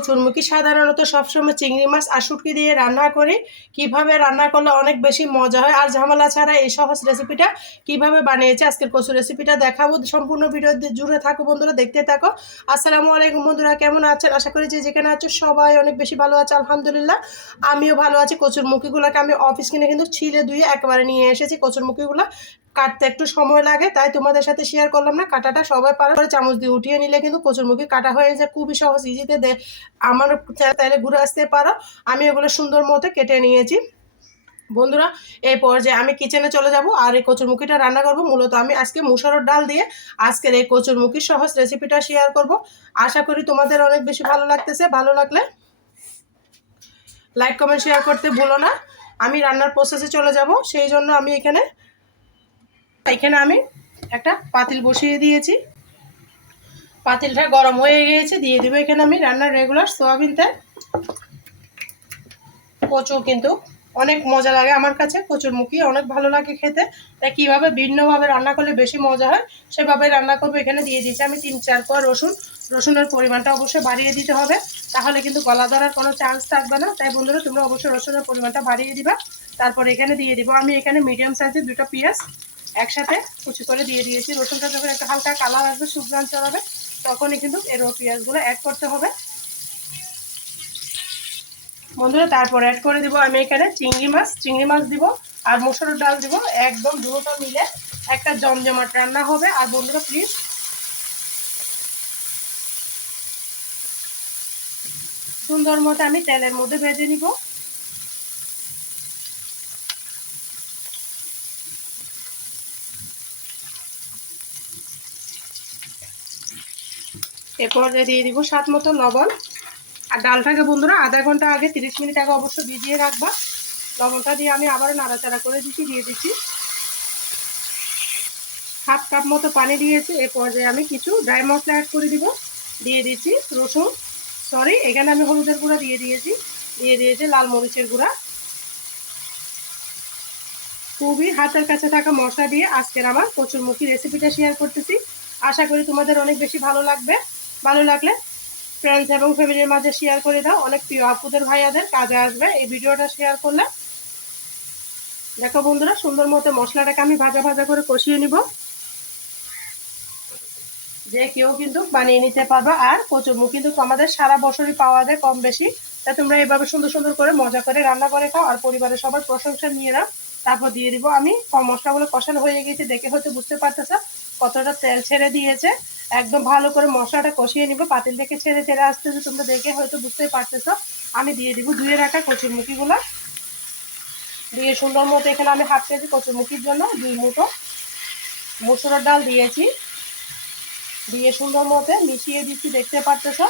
কচুরমুখী সাধারণত সবসময় চিংড়ি মাছ আর শুটকি দিয়ে রান্না করি। কিভাবে রান্না করলে অনেক বেশি মজা হয় আর ঝামেলা ছাড়া এই সহজ রেসিপিটা কিভাবে বানিয়েছি আজকের কচুর রেসিপিটা দেখাবো। সম্পূর্ণ ভিডিও জুড়ে থাকো বন্ধুরা, দেখতে থাকো। আসসালামু আলাইকুম বন্ধুরা, কেমন আছেন? আশা করি যে যেখানে আছো সবাই অনেক বেশি ভালো আছে, আলহামদুলিল্লাহ আমিও ভালো আছি। কচুরমুখীগুলোকে আমি অফিস কিনে কিন্তু ছিলে ধুয়ে একেবারে নিয়ে এসেছি। কচুরমুখীগুলো কাটতে একটু সময় লাগে, তাই তোমাদের সাথে শেয়ার করলাম না। কাটাটা সবাই পারে, চামচ দিয়ে উঠিয়ে নিলে কিন্তু কচুরমুখী কাটা হয়ে যায় খুবই সহজ, ইজিতে। আমার চাইলে ঘুরে আসতে পারো। আমি এগুলো সুন্দর মতো কেটে নিয়েছি বন্ধুরা। এই পর্যায়ে আমি কিচেনে চলে যাব আর এই কচুরমুখীটা রান্না করব। মূলত আমি আজকে মুসুরের ডাল দিয়ে আজকের এই কচুরমুখীর সহজ রেসিপিটা শেয়ার করব। আশা করি তোমাদের অনেক বেশি ভালো লাগতেছে। ভালো লাগলে লাইক কমেন্ট শেয়ার করতে ভুলো না। আমি রান্নার প্রসেসে চলে যাব, সেই জন্য আমি এখানে আমি একটা পাতিল বসিয়ে দিয়েছি। পাতিলটা গরম হয়ে গিয়েছে, দিয়ে দেবো এখানে আমি রান্নার রেগুলার সয়াবিন তেল। কচু কিন্তু অনেক মজা লাগে আমার কাছে, কচুরমুখী অনেক ভালো লাগে খেতে। তাই কীভাবে ভিন্নভাবে রান্না করলে বেশি মজা হয় সেভাবে রান্না করবো। এখানে দিয়ে দিয়েছি আমি 3-4 কোয়া রসুন। রসুনের পরিমাণটা অবশ্যই বাড়িয়ে দিতে হবে, তাহলে কিন্তু গলা ধরার কোনো চান্স থাকবে না। তাই বন্ধুরা তোমরা অবশ্যই রসুনের পরিমাণটা বাড়িয়ে দিবা। তারপর এখানে দিয়ে দিব আমি এখানে মিডিয়াম সাইজের 2টা পেঁয়াজ একসাথে কুচি করে দিয়ে দিয়েছি। রসুনটা যখন একটা হালকা কালার আসবে, সুঘ্রাণ চড়াবে, তখনই কিন্তু এর পেঁয়াজগুলো অ্যাড করতে হবে বন্ধুরা। তারপর অ্যাড করে দিব আমি এখানে চিংড়ি মাছ দিব আর মসুরের ডাল দিব। একদম দুটো মিলে একটা জমজমাট রান্না হবে। আর বন্ধুরা প্লিজ সুন্দর মতো আমি তেলের মধ্যে ভেজে নিব। এরপর দিয়ে দিব স্বাদ মতো লবণ। আর ডালটাকে বন্ধুরা আধা ঘন্টা আগে 30 মিনিট আগে অবশ্যই ভিজিয়ে রাখবা। লবণটা দিয়ে আমি আবারও নাড়াচাড়া করে দিয়ে দিচ্ছি। 1/2 কাপ মতো পানি দিয়েছি। এ পর্যায়ে আমি কিছু ড্রাই মশলা অ্যাড করে দিব। দিয়ে দিচ্ছি এখানে আমি হলুদের গুঁড়া দিয়ে দিয়েছি লাল মরিচের গুঁড়া। খুবই হাতের কাছে থাকা মশলা দিয়ে আজকের আমার কচুরমুখী রেসিপিটা শেয়ার করতেছি। আশা করি তোমাদের অনেক বেশি ভালো লাগবে। ভালো লাগলে ফ্রেন্ডস এবং ফ্যামিলির মাঝে শেয়ার করে দাও। অনেক প্রিয় আপুদের ভাইয়াদের কাজে আসবে এই ভিডিওটা শেয়ার করলে। দেখো বন্ধুরা, সুন্দর মতো মশলাটাকে আমি ভাজা ভাজা করে কষিয়ে নিব। যে কেউ কিন্তু বানিয়ে নিতে পারবে। আর কচুরমুখী কিন্তু আমাদের সারা বছরই পাওয়া যায় কম বেশি। তাই তোমরা এভাবে সুন্দর সুন্দর করে মজা করে রান্না করে খাও আর পরিবারের সবার প্রশংসা নিয়ে নাও। তারপর দিয়ে দিব আমি মশলাগুলো কষানো হয়ে গেছে, দেখে হয়তো বুঝতে পারতেছ কতটা তেল ছেড়ে দিয়েছে। একদম ভালো করে মশলাটা কষিয়ে নিব। পাতিল থেকে ছেড়ে ছেড়ে আসতেছে, তোমরা দেখে হয়তো বুঝতেই পারতেছ। আমি দিয়ে দিব ধুয়ে রাখা কচুরমুখীগুলো। দিয়ে সুন্দর মতো এখানে আমি 1/2 কেজি কচুরমুখীর জন্য 2 মুঠো মসুরের ডাল দিয়েছি। দিয়ে সুন্দর মতো মিশিয়ে দিচ্ছি, দেখতে পারতেছ।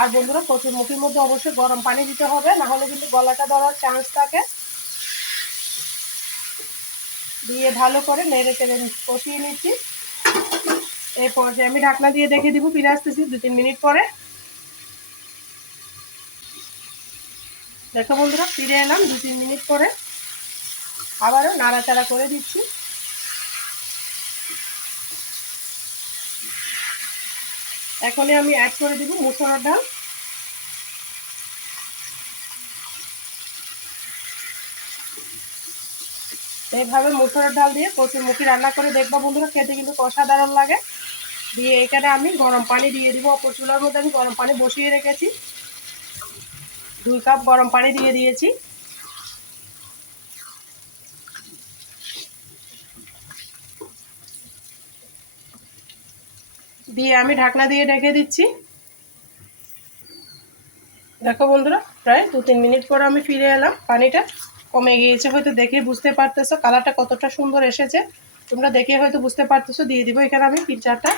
আর বন্ধুরা কচুরমুখীর মধ্যে অবশ্যই গরম পানি দিতে হবে, না হলে কিন্তু গলাটা ধরার চান্স থাকে। দিয়ে ভালো করে নেড়ে চেড়ে কষিয়ে নিচ্ছি। এই পর্যায়ে আমি ঢাকনা দিয়ে দেখে দিব, ফিরে আসতেছি 2-3 মিনিট পরে। দেখো বন্ধুরা, ফিরে এলাম 2-3 মিনিট পরে। আবারও নাড়াচাড়া করে দিচ্ছি। এখনই আমি অ্যাড করে দিব মসুরের ডাল। এইভাবে মসুরের ডাল দিয়ে কচুরমুখী রান্না করে দেখবা বন্ধুরা, খেতে কিন্তু অসাধারণ লাগে। দিয়ে এখানে আমি গরম পানি দিয়ে দিব। চুলার মধ্যে আমি গরম পানি বসিয়ে রেখেছি। 2 কাপ গরম পানি দিয়ে দিয়েছি। দিয়ে আমি ঢাকনা দিয়ে ঢেকে দিচ্ছি। দেখো বন্ধুরা, প্রায় 2-3 মিনিট পর আমি ফিরে এলাম। পানিটা কমে গিয়েছে, হয়তো দেখে বুঝতে পারতেছো কালারটা কতটা সুন্দর এসেছে। তোমরা দেখে হয়তো বুঝতে পারতেছো। দিয়ে দিব এখানে আমি 3-4টা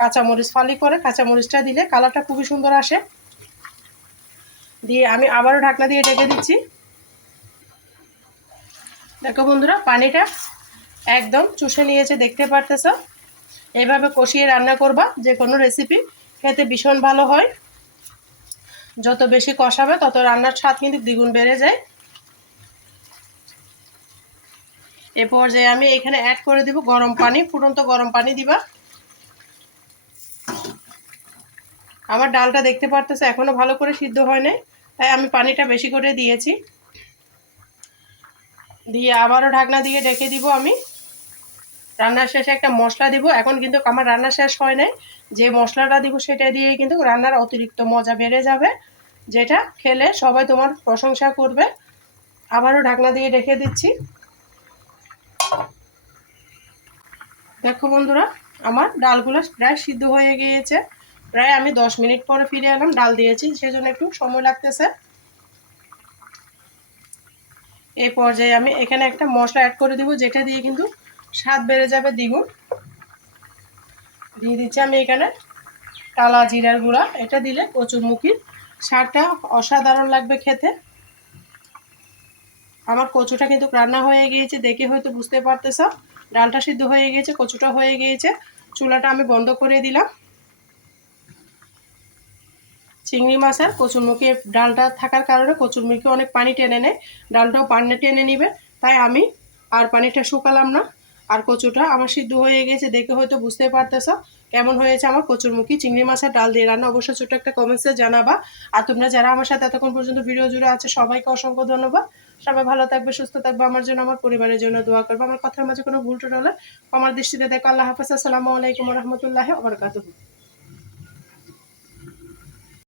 কাঁচামরিচ ফালি করে। কাঁচামরিচটা দিলে কালারটা খুবই সুন্দর আসে। দিয়ে আমি আবারও ঢাকনা দিয়ে ঢেকে দিচ্ছি। দেখো বন্ধুরা, পানিটা একদম চুষে নিয়েছে, দেখতে পারতেছো। এইভাবে কষিয়ে রান্না করবা, যে কোনো রেসিপি খেতে ভীষণ ভালো হয়। যত বেশি কষাবে তত রান্নার স্বাদ কিন্তু দ্বিগুণ বেড়ে যায়। এ পর্যায়ে আমি এখানে অ্যাড করে দিব গরম পানি। ফুটন্ত গরম পানি দিবা। আমার ডালটা দেখতে পারতেছে এখনও ভালো করে সিদ্ধ হয় নাই, তাই আমি পানিটা বেশি করে দিয়েছি। দিয়ে আবারও ঢাকনা দিয়ে ঢেকে দিব আমি। রান্নার শেষে একটা মশলা দিব। এখন কিন্তু আমার রান্না শেষ হয় নাই, যে মশলাটা দিব সেটা দিয়ে কিন্তু রান্নার অতিরিক্ত মজা বেড়ে যাবে, যেটা খেলে সবাই তোমার প্রশংসা করবে। আবারও ঢাকনা দিয়ে ঢেকে দিচ্ছি। দেখো বন্ধুরা, আমার ডালগুলো প্রায় সিদ্ধ হয়ে গিয়েছে। প্রায় আমি 10 মিনিট পরে ফিরে এলাম, ডাল দিয়েছি সেজন্য একটু সময় লাগতেছে। এই পর্যায়ে আমি এখানে একটা মশলা অ্যাড করে দিব, যেটা দিয়ে কিন্তু স্বাদ বেড়ে যাবে দ্বিগুণ। দিয়ে দিচ্ছি আমি এখানে কালা জিরার গুঁড়া। এটা দিলে কচুরমুখির স্বাদটা অসাধারণ লাগবে খেতে। আমার কচুটা কিন্তু রান্না হয়ে গিয়েছে, দেখে হয়তো বুঝতে পারতেছ। ডালটা সিদ্ধ হয়ে গিয়েছে, কচুটা হয়ে গিয়েছে। চুলাটা আমি বন্ধ করে দিলাম। চিংড়ি মাছ আর কচুরমুখী ডালটা থাকার কারণে কচুরমুখী অনেক পানি টেনে নেয়, ডালটাও পানি টেনে নিবে, তাই আমি আর পানিটা শুকালাম না। আর কচুটা আমার সিদ্ধ হয়ে গেছে, দেখে হয়তো বুঝতে পারতেছ কেমন হয়েছে আমার কচুরমুখী চিংড়ি মাছের ডাল দিয়ে রান্না। অবশ্যই ছোট একটা কমেন্টসে জানাবা। আর তোমরা যারা আমার সাথে এতক্ষণ পর্যন্ত ভিডিও জুড়ে আছে সবাইকে অসংখ্য ধন্যবাদ। সবাই ভালো থাকবে, সুস্থ থাকবে, আমার জন্য আমার পরিবারের জন্য দোয়া করবে। আমার কথার মাঝে কোনো ভুল টুটি হলে আমার দৃষ্টিতে দেখো। আল্লাহ হাফেজ। আসসালামু আলাইকুম রহমতুল্লাহি ওয়া বারাকাতুহু।